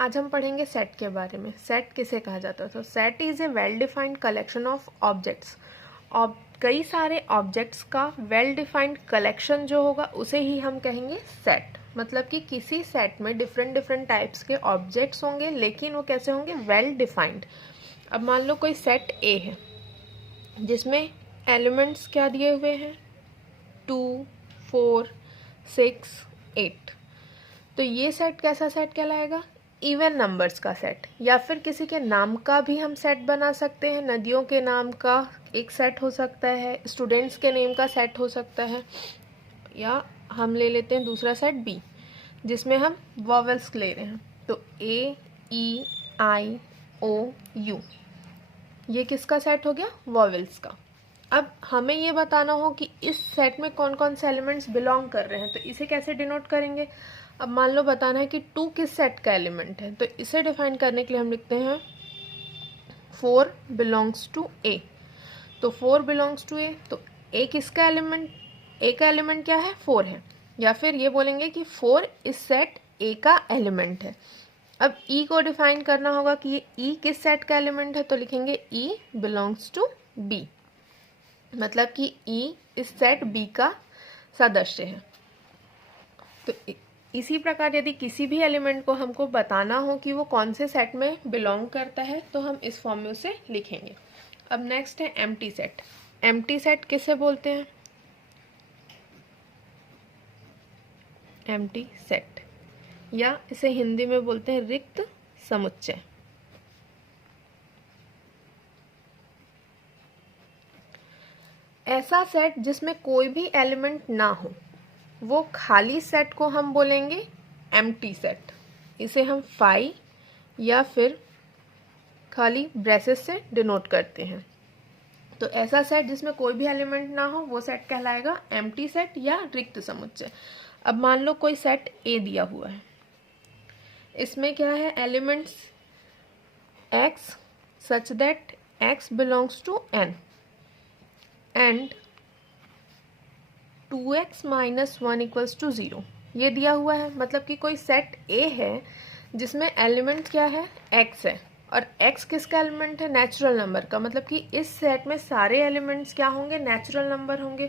आज हम पढ़ेंगे सेट के बारे में। सेट किसे कहा जाता है? तो set is a well defined collection of objects. कई सारे ऑब्जेक्ट्स का वेल डिफाइंड कलेक्शन जो होगा उसे ही हम कहेंगे सेट। मतलब कि किसी सेट में डिफरेंट डिफरेंट टाइप्स के ऑब्जेक्ट्स होंगे, लेकिन वो कैसे होंगे? Well defined. अब मान लो कोई सेट ए है जिसमें एलिमेंट्स क्या दिए हुए हैं? 2, 4, 6, 8। तो ये सेट कैसा सेट कहलाएगा? इवन नंबर्स का सेट। या फिर किसी के नाम का भी हम सेट बना सकते हैं। नदियों के नाम का एक सेट हो सकता है, स्टूडेंट्स के नेम का सेट हो सकता है, या हम ले लेते हैं दूसरा सेट बी जिसमें हम वॉवेल्स ले रहे हैं। तो ए, ई, आई, ओ, यू, ये किसका सेट हो गया? वॉवेल्स का। अब हमें ये बताना हो कि इस सेट में कौन कौन से एलिमेंट्स बिलोंग कर रहे हैं, तो इसे कैसे डिनोट करेंगे? अब मान लो बताना है कि 2 किस सेट का एलिमेंट है, तो इसे डिफाइन करने के लिए हम लिखते हैं 4 बिलोंग्स टू ए। तो 4 बिलोंग्स टू ए, तो ए किसका एलिमेंट? ए का एलिमेंट क्या है? 4 है। या फिर ये बोलेंगे कि 4 इस सेट ए का एलिमेंट है। अब ई को डिफाइन करना होगा कि ये ई किस सेट का एलिमेंट है, तो लिखेंगे ई बिलोंग्स टू बी। मतलब कि ई इस सेट बी का सदस्य है। तो इसी प्रकार यदि किसी भी एलिमेंट को हमको बताना हो कि वो कौन से सेट में बिलोंग करता है, तो हम इस फॉर्म में उसे लिखेंगे। अब नेक्स्ट है एम्प्टी सेट। एम्प्टी सेट किसे बोलते हैं? एम्प्टी सेट, या इसे हिंदी में बोलते हैं रिक्त समुच्चय। ऐसा सेट जिसमें कोई भी एलिमेंट ना हो, वो खाली सेट को हम बोलेंगे एम्प्टी सेट। इसे हम फाई या फिर खाली ब्रेसेस से डिनोट करते हैं। तो ऐसा सेट जिसमें कोई भी एलिमेंट ना हो वो सेट कहलाएगा एम्प्टी सेट या रिक्त समुच्चय। अब मान लो कोई सेट ए दिया हुआ है, इसमें क्या है? Elements x such that x belongs to n and 2x minus 1 equals to 0, ये दिया हुआ है। मतलब कि कोई सेट ए है जिसमें एलिमेंट क्या है? x है, और x किसका एलिमेंट है? नेचुरल नंबर का। मतलब कि इस सेट में सारे एलिमेंट्स क्या होंगे? नेचुरल नंबर होंगे।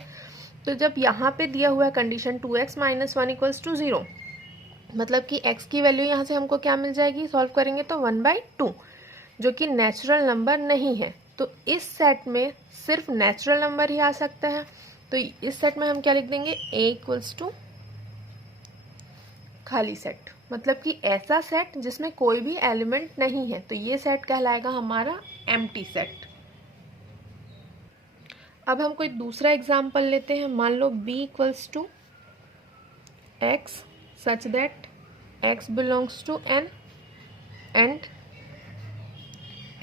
तो जब यहाँ पे दिया हुआ है condition 2x minus 1 equals to 0, मतलब कि x की वैल्यू यहाँ से हमको क्या मिल जाएगी? सॉल्व करेंगे तो 1/2, जो कि नेचुरल नंबर नहीं है। तो इस सेट में सिर्फ नेचुरल नंबर ही आ सकता है। तो इस सेट में हम क्या लिख देंगे? a इक्वल्स टू खाली सेट। मतलब कि ऐसा सेट जिसमें कोई भी एलिमेंट नहीं है, तो ये सेट कहलाएगा हमारा एम्प्टी सेट। अब हम कोई दूसरा एग्जाम्पल लेते हैं। मान लो b equals to x such that x belongs to n and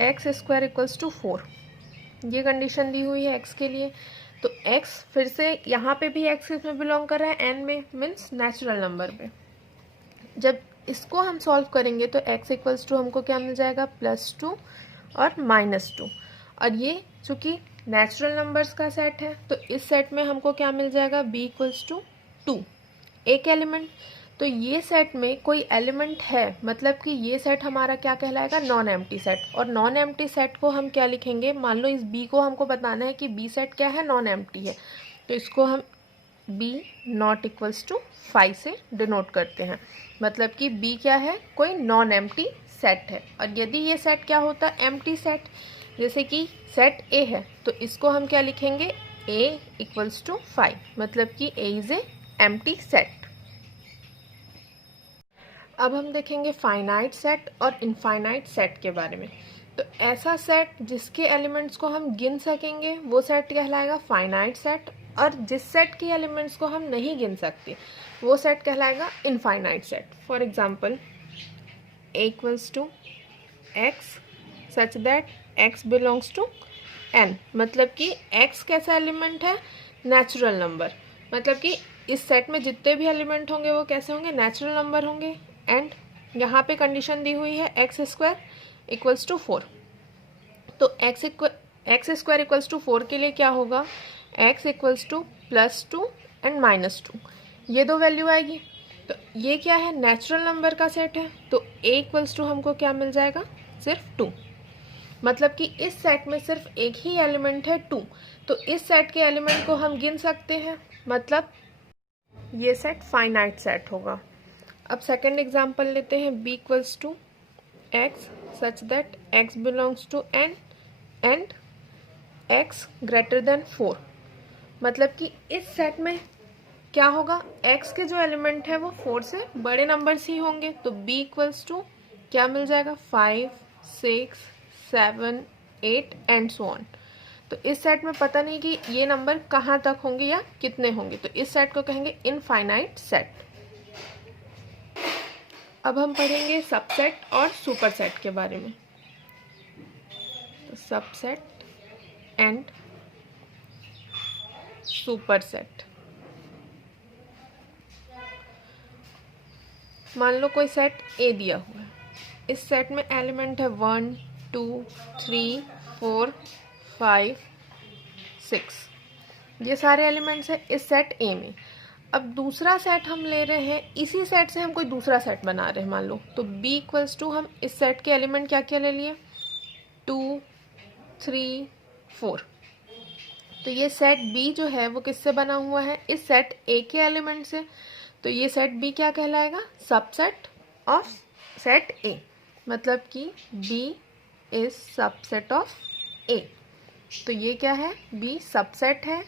x square equals to 4। ये कंडीशन दी हुई है x के लिए। तो x फिर से यहाँ पे भी x इसमें बिलोंग कर रहा है n में, मीन्स नेचुरल नंबर पे। जब इसको हम सॉल्व करेंगे तो x इक्वल्स टू हमको क्या मिल जाएगा? +2 और -2। और ये चूंकि नेचुरल नंबर्स का सेट है, तो इस सेट में हमको क्या मिल जाएगा? b इक्वल्स टू 2, एक एलिमेंट। तो ये सेट में कोई एलिमेंट है, मतलब कि ये सेट हमारा क्या कहलाएगा? Non empty set. और नॉन एम्प्टी सेट को हम क्या लिखेंगे? मान लो इस b को हमको बताना है कि b सेट क्या है? नॉन एम्प्टी है। तो इसको हम b नॉट इक्वल्स टू 5 से डिनोट करते हैं। मतलब कि b क्या है? कोई नॉन एम्प्टी सेट है। और यदि ये सेट क्या होता है? Empty set. जैसे कि सेट a है, तो इसको हम क्या लिखेंगे? a equals to 5। मतलब कि a is a empty set. अब हम देखेंगे फाइनाइट सेट और इनफाइनाइट सेट के बारे में। तो ऐसा सेट जिसके एलिमेंट्स को हम गिन सकेंगे वो सेट कहलाएगा फाइनाइट सेट, और जिस सेट के एलिमेंट्स को हम नहीं गिन सकते वो सेट कहलाएगा infinite set. For example a equals to x such that x belongs to n। मतलब कि x कैसा एलिमेंट है? Natural number. मतलब कि इस सेट में जितने भी एलिमेंट होंगे वो कैसे होंगे? नेचुरल नंबर होंगे। एंड यहाँ पे कंडीशन दी हुई है x स्क्वायर इक्वल्स टू 4। तो x स्क्वायर इक्वल्स टू 4 के लिए क्या होगा? x इक्वल्स टू +2 एंड -2, ये दो वैल्यू आएगी। तो ये क्या है, नेचुरल नंबर का सेट है, तो a इक्वल्स टू हमको क्या मिल जाएगा, सिर्फ 2। मतलब कि इस सेट में सिर्फ एक ही एलिमेंट है 2, तो इस सेट के एलिमेंट को हम गिन सकते हैं, मतलब ये सेट फाइनाइट सेट होगा। अब सेकंड एग्जांपल लेते हैं, b equals to x such that x belongs to n and x greater than 4। मतलब कि इस सेट में क्या होगा, x के जो एलिमेंट है वो 4 से बड़े नंबर्स ही होंगे, तो b इक्वल्स टू क्या मिल जाएगा, 5, 6, 7, 8 एंड सो ऑन। तो इस सेट में पता नहीं कि ये नंबर कहाँ तक होंगे या कितने होंगे, तो इस सेट को कहेंगे इनफाइनाइट सेट। अब हम पढ़ेंगे सबसेट और सुपरसेट के बारे में। तो सबसेट एंड सुपरसेट, मान लो कोई सेट A दिया हुआ है, इस सेट में एलिमेंट है 1, 2, 3, 4, 5, 6, ये सारे एलिमेंट्स हैं इस सेट A में। अब दूसरा सेट हम ले रहे हैं, इसी सेट से हम कोई दूसरा सेट बना रहे हैं मान लो, तो b इक्वल्स टू हम इस सेट के एलिमेंट क्या क्या ले लिए, 2, 3, 4। तो ये सेट b जो है वो किससे बना हुआ है, इस सेट A के एलिमेंट से, तो ये सेट b क्या कहलाएगा, सबसेट ऑफ सेट A। मतलब कि b is subset of A। तो ये क्या है, b सबसेट है,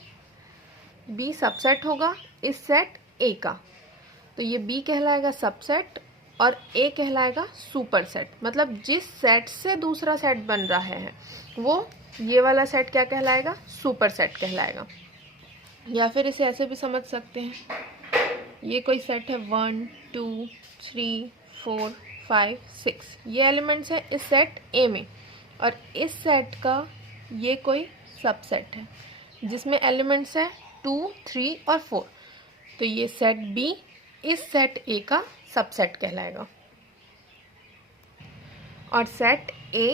b सबसेट होगा इस सेट A का, तो ये b कहलाएगा सबसेट और A कहलाएगा सुपरसेट। मतलब जिस सेट से दूसरा सेट बन रहा है वो ये वाला सेट क्या कहलाएगा, सुपरसेट कहलाएगा। या फिर इसे ऐसे भी समझ सकते हैं, ये कोई सेट है 1, 2, 3, 4, 5, 6, ये एलिमेंट्स है इस सेट A में, और इस सेट का ये कोई सबसेट है जिसमें एलिमेंट्स है 2, 3 और 4, तो ये सेट B इस सेट A का सबसेट कहलाएगा। और सेट A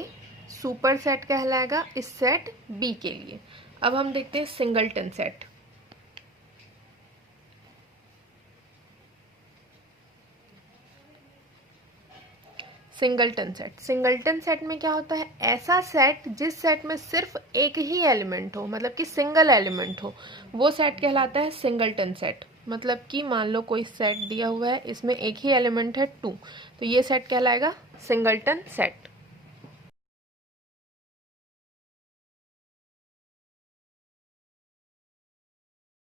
सुपर सेट कहलाएगा इस सेट B के लिए। अब हम देखते हैं सिंगलटन सेट। सिंगलटन सेट में क्या होता है, ऐसा सेट जिस सेट में सिर्फ एक ही एलिमेंट हो, मतलब कि सिंगल एलिमेंट हो, वो सेट कहलाता है सिंगलटन सेट। मतलब कि मान लो कोई सेट दिया हुआ है, इसमें एक ही एलिमेंट है 2, तो ये सेट कहलाएगा सिंगलटन सेट।